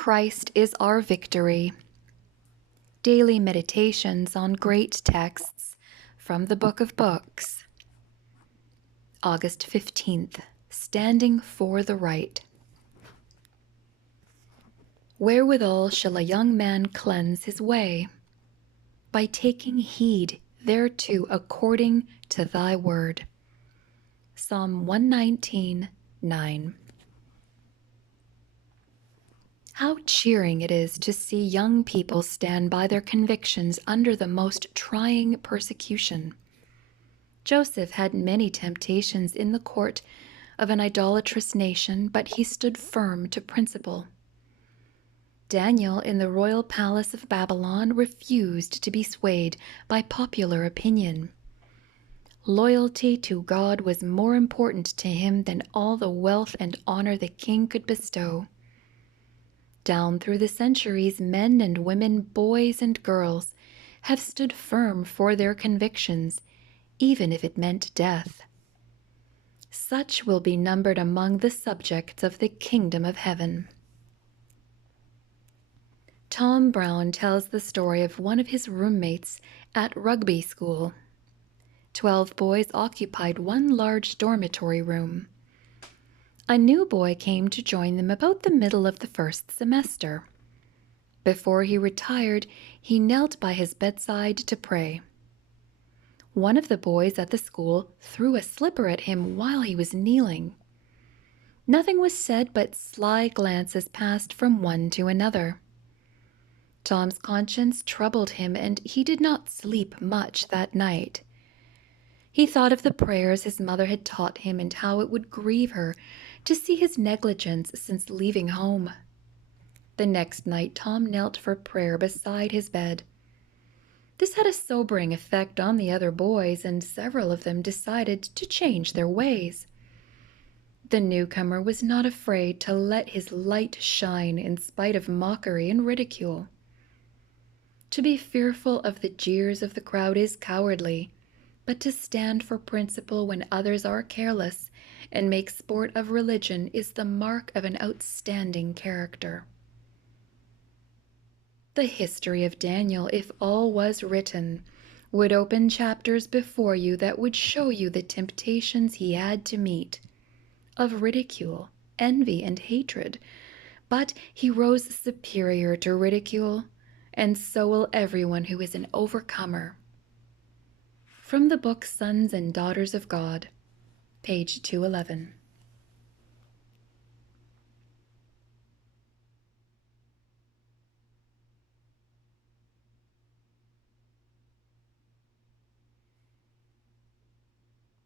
Christ is our victory. Daily meditations on great texts from the Book of Books. August 15th, Standing for the Right. Wherewithal shall a young man cleanse his way? By taking heed thereto according to thy word. Psalm 119:9. How cheering it is to see young people stand by their convictions under the most trying persecution. Joseph had many temptations in the court of an idolatrous nation, but he stood firm to principle. Daniel in the royal palace of Babylon refused to be swayed by popular opinion. Loyalty to God was more important to him than all the wealth and honor the king could bestow. Down through the centuries, men and women, boys and girls, have stood firm for their convictions, even if it meant death. Such will be numbered among the subjects of the kingdom of heaven. Tom Brown tells the story of one of his roommates at rugby school. 12 boys occupied one large dormitory room. A new boy came to join them about the middle of the first semester. Before he retired, he knelt by his bedside to pray. One of the boys at the school threw a slipper at him while he was kneeling. Nothing was said, but sly glances passed from one to another. Tom's conscience troubled him, and he did not sleep much that night. He thought of the prayers his mother had taught him and how it would grieve her to see his negligence since leaving home. The next night, Tom knelt for prayer beside his bed. This had a sobering effect on the other boys, and several of them decided to change their ways. The newcomer was not afraid to let his light shine in spite of mockery and ridicule. To be fearful of the jeers of the crowd is cowardly, but to stand for principle when others are careless and make sport of religion is the mark of an outstanding character. The history of Daniel, if all was written, would open chapters before you that would show you the temptations he had to meet, of ridicule, envy, and hatred, but he rose superior to ridicule, and so will everyone who is an overcomer. From the book Sons and Daughters of God, page 211.